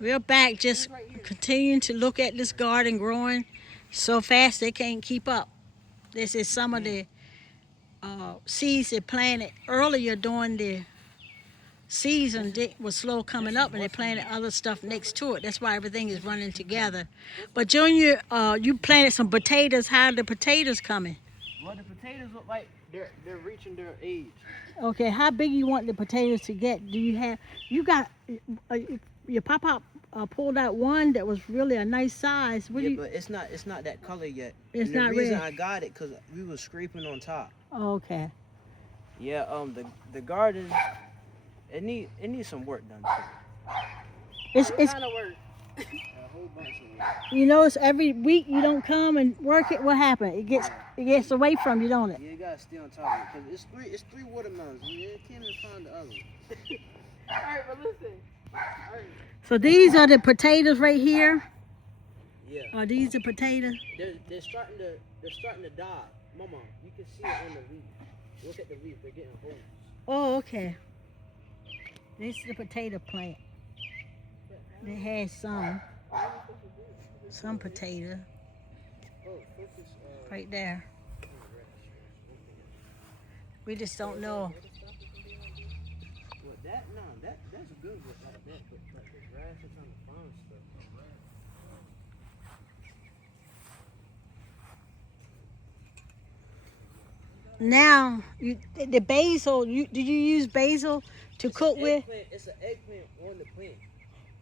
We're back just continuing to look at this garden growing so fast they can't keep up. This is some of the seeds they planted earlier during the season. They was slow coming up and they planted other stuff next to it. That's why everything is running together. But Junior, you planted some potatoes. How are the potatoes coming? Well, the potatoes look like they're reaching their age. Okay, how big you want the potatoes to get? Do you have, you got, your pop pulled out one that was really a nice size. What Yeah, do you, but it's not that color yet. it's And the not reason red. I got it because we was scraping on top. Okay. Yeah, the garden it needs some work done to it. It's kind of work. A whole bunch of work. you notice every week you don't come and work it. What happened? It gets away from you, don't it? Yeah, you gotta stay on top of it because it's three watermelons. You can't even find the other one. All right, but listen. All right. So these are the potatoes right here. Yeah. Are these the potatoes? They're starting to die. Mama, you can see it on the leaf. Look at the leaf. They're getting holes. Oh, okay. This is the potato plant. They had some potato Oh, focus. right there. We just don't know. Well, that's good with like that, but like the grass is on the farm stuff. Now, the basil. Did you use basil to cook with? It's an eggplant on the plant.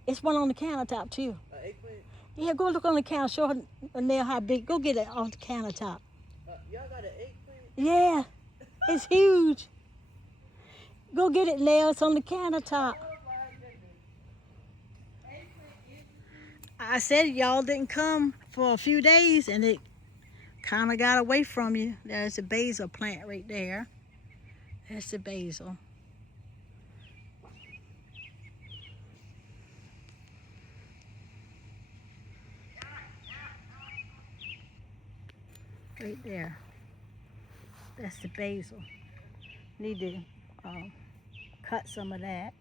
It's one on the countertop too. An eggplant. Yeah, go look on the counter. Show her Nail how big. Go get it off the countertop. Y'all got an eggplant? Yeah, it's huge. Go get it, Nail. It's on the countertop. I said y'all didn't come for a few days, and it kind of got away from you. There's the basil plant right there. That's the basil. Right there. That's the basil. Need to cut some of that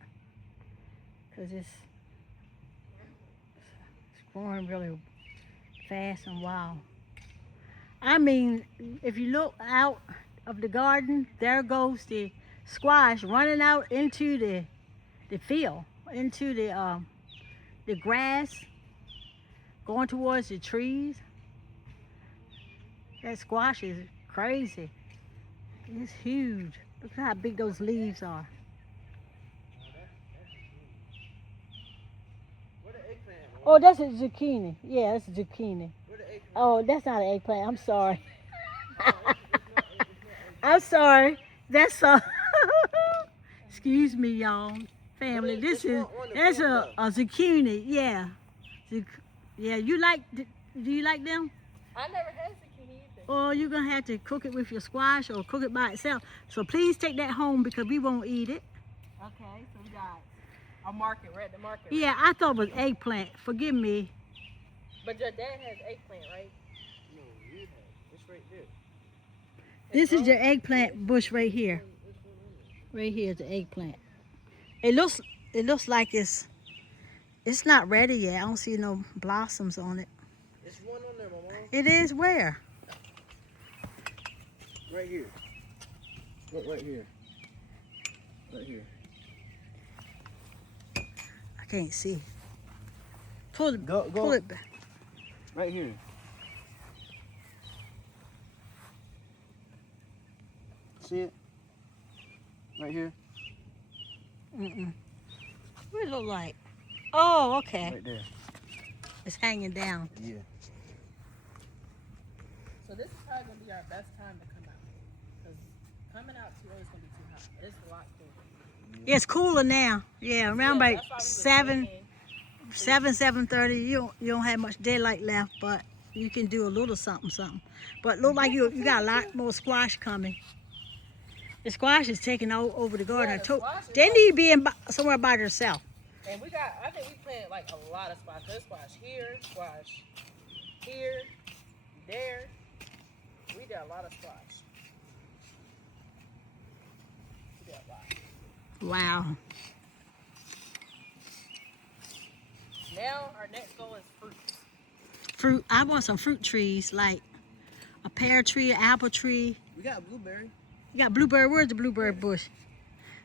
because it's growing really fast and wild. I mean, if you look out of the garden, there goes the squash running out into the field, into the grass, going towards the trees. That squash is crazy. It's huge. Look how big those leaves are. Where the eggplant? Oh, that's a zucchini. Yeah, that's a zucchini. Where the eggplant? Oh, that's not an eggplant. I'm sorry. I'm sorry. That's a. Excuse me, y'all. Family. This is that's a zucchini. Yeah. Yeah. You like? Do you like them? I never had zucchini either. Or you're gonna have to cook it with your squash or cook it by itself. So please take that home because we won't eat it. Okay, so we got a market. We're at the market. Yeah, I thought it was eggplant. Forgive me. But your dad has eggplant, right? No, we have. It's right there. This is your eggplant bush right here. Right here is the eggplant. It looks like it's not ready yet. I don't see no blossoms on it. It's one on there, Mama. It is where? Right here. Look right here. Right here. I can't see. Pull Go. it back. Right here. See it? Right here. What it look like? Oh, okay. Right there. It's hanging down. Yeah. So this is probably gonna be our best time to come out, because coming out too early is gonna be too hot. It's a lot cooler. It's cooler now. Yeah, around by That's why we was 7, thinking, 7:30. You don't have much daylight left, but you can do a little something. But look like you got a lot more squash coming. The squash is taking over the garden. Yeah, the squash is They like- need to be somewhere by themselves. And I think we planted like a lot of squash. There's squash here, squash here, there. We did a lot of squash. We did a lot. Wow. Now our next goal is fruits. Fruit. I want some fruit trees, like a pear tree, an apple tree. We got blueberry. You got blueberry. Where's the blueberry bush?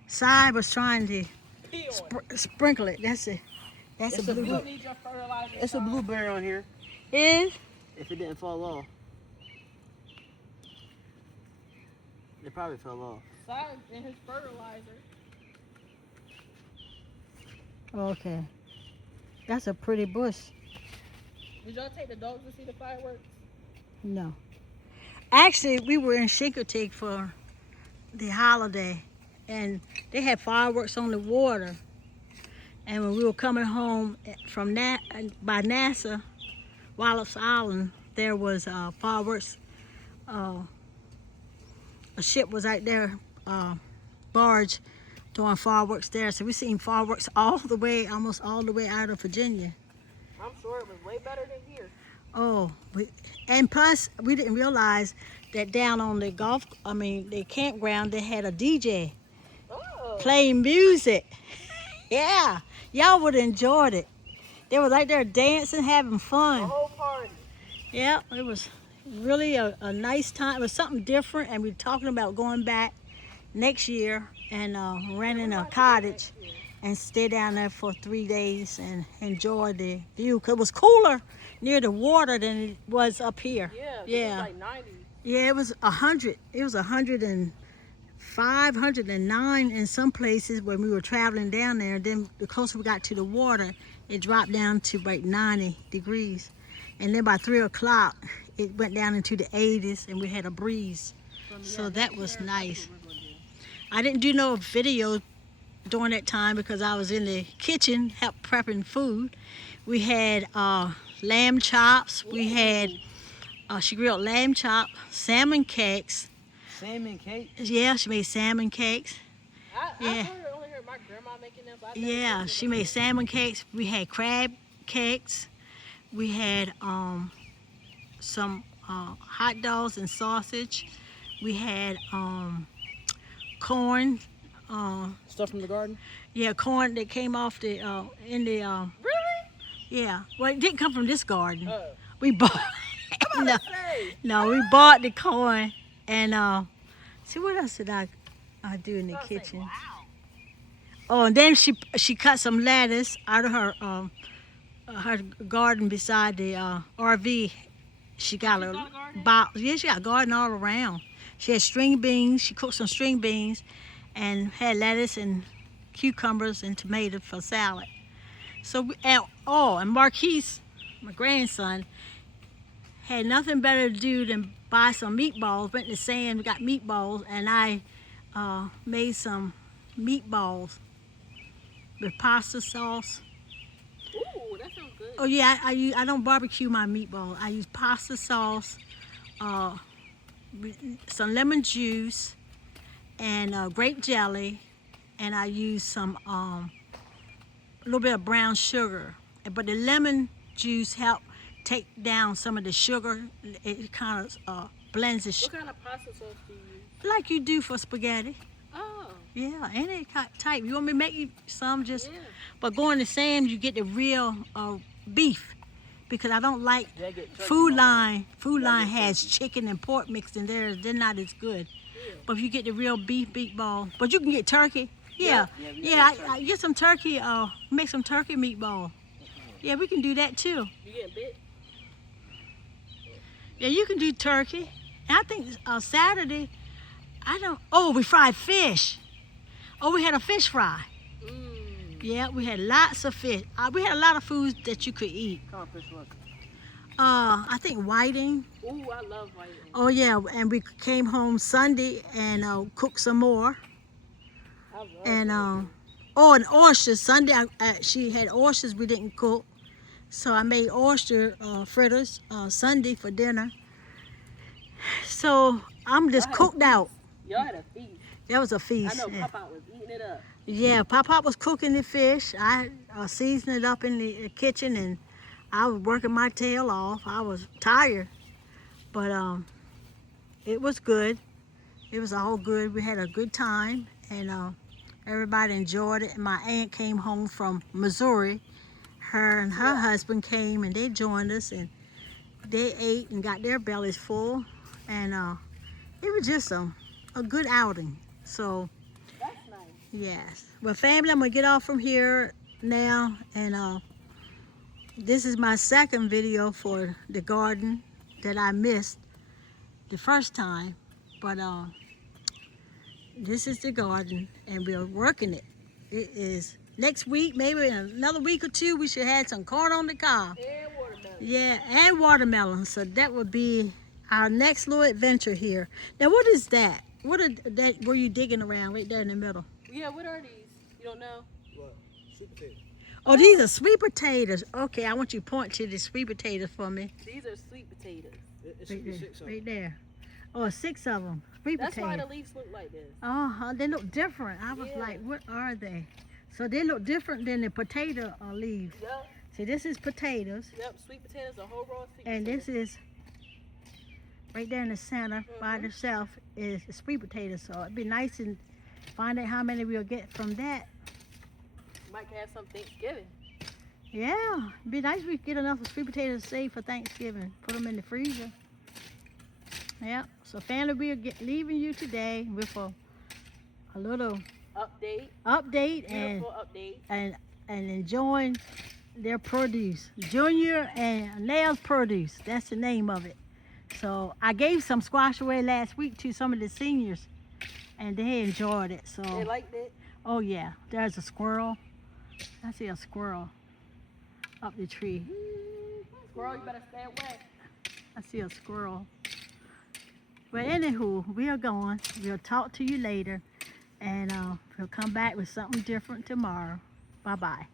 Si was trying to Pee on it. sprinkle it. That's it. That's It's a a You blueberry. don't need your fertilizer. It's a blueberry on here. Is If it didn't fall off. It probably fell off. Side and his fertilizer. okay. That's a pretty bush. Did y'all take the dogs to see the fireworks? No. Actually, we were in Chincoteague for the holiday, and they had fireworks on the water. And when we were coming home from by NASA, Wallops Island, there was fireworks. A ship was out there, barge, doing fireworks there. So we seen fireworks almost all the way out of Virginia. I'm sure it was way better than here. Oh, and plus we didn't realize that down on the the campground, they had a DJ Oh. playing music. Yeah, y'all would have enjoyed it. They were right there dancing, having The fun. whole party. Yeah, it was really a nice time. It was something different, and we're talking about going back next year and renting a cottage and stay down there for 3 days and enjoy the view. 'Cause it was cooler near the water than it was up here. Yeah. It Yeah. was like 90. Yeah, it was 100. It was 105, 109 in some places when we were traveling down there. Then the closer we got to the water, it dropped down to about 90 degrees. And then by 3 o'clock, it went down into the 80s and we had a breeze. So that was nice. I didn't do no video during that time because I was in the kitchen help prepping food. We had lamb chops. We had, she grilled lamb chop, salmon cakes. Salmon cake. Yeah, she made salmon cakes. I Yeah. only heard my grandma making them. But I never Yeah, tasted she them. made salmon cakes. We had crab cakes. We had some hot dogs and sausage. We had corn. Stuff from the garden. Yeah, corn that came off the in the Really? yeah. Well, it didn't come from this garden. Oh. We bought. no, Say. no, we bought the corn and see what else did I do in the I was like, kitchen? wow. Oh, and then she cut some lettuce out of her garden beside the RV. She got She a got a garden? box. Yeah, she got a garden all around. She had string beans. She cooked some string beans, and had lettuce and cucumbers and tomatoes for salad. So and Marquise, my grandson, had nothing better to do than buy some meatballs. Went to Sam, got meatballs, and I made some meatballs with pasta sauce. Ooh, that sounds good. Oh yeah, I don't barbecue my meatball. I use pasta sauce, some lemon juice, and grape jelly, and I use some a little bit of brown sugar. But the lemon juice help take down some of the sugar. It kind of blends the What kind of pasta sauce do you use? like you do for spaghetti. Oh, Yeah, any type. You want me to make you some? Just yeah. but going to Sam's, you get the real beef because I don't like Did I get turkey? Food Line. Food Line has chicken and pork mixed in there. They're not as good. But if you get the real beef meatball, but you can get turkey. Yeah, Yeah, we yeah. got I get some turkey. Make some turkey meatball. Yeah, we can do that too. You getting bit? Yeah, you can do turkey. And I think Saturday, I don't. Oh, we fried fish. Oh, we had a fish fry. Mmm. Yeah, we had lots of fish. We had a lot of foods that you could eat. What kind of fish was it? I think whiting. Ooh, I love whiting. Oh yeah, and we came home Sunday and cooked some more. I love And whiting. and oysters. Sunday she had oysters we didn't cook, so I made oyster fritters Sunday for dinner. So I'm just Y'all had a cooked out. Y'all had a feast. That was a I feast. know Yeah. Papa was eating it up. Yeah, Pop was cooking the fish. I seasoned it up in the kitchen, and I was working my tail off. I was tired, but it was good. It was all good. We had a good time, and everybody enjoyed it. And my aunt came home from Missouri, her and her husband came and they joined us and they ate and got their bellies full. And it was just a good outing. So, That's nice. yes. Well, family, I'm going to get off from here now. And this is my second video for the garden that I missed the first time. But this is the garden and we're working it. It is next week, maybe in another week or two, we should have some corn on the cob. And watermelon. Yeah, and watermelon. So that would be our next little adventure here. Now, what is that? What are that? Were you digging around right there in the middle? Yeah, what are these? You don't know? What? Sweet potato. Oh, these are sweet potatoes. Okay, I want you to point to the sweet potatoes for me. These are sweet potatoes. It Right should be there. 6 of Right them. there. Oh, 6 of them. Sweet That's why potatoes. the leaves look like this. Oh, they look different. I was Yeah. like, what are they? So they look different than the potato leaves. Yep, See, this is potatoes. yep. Sweet potatoes, a whole raw sweet And potatoes. this is right there in the center by itself is the sweet potato. So it'd be nice to find out how many we'll get from that. Might have some Thanksgiving. Yeah, it'd be nice if we could get enough sweet potatoes saved for Thanksgiving. Put them in the freezer. Yeah, so family, we'll get leaving you today with a little Update. update and Beautiful update. and enjoying their produce. Junior and Nails Produce, that's the name of it. So I gave some squash away last week to some of the seniors and they enjoyed it. So They liked it. oh yeah, there's a squirrel. I see a squirrel up the tree. Squirrel, you better stay away. I see a squirrel. But anywho, we are going. We'll talk to you later and we'll come back with something different tomorrow. Bye-bye.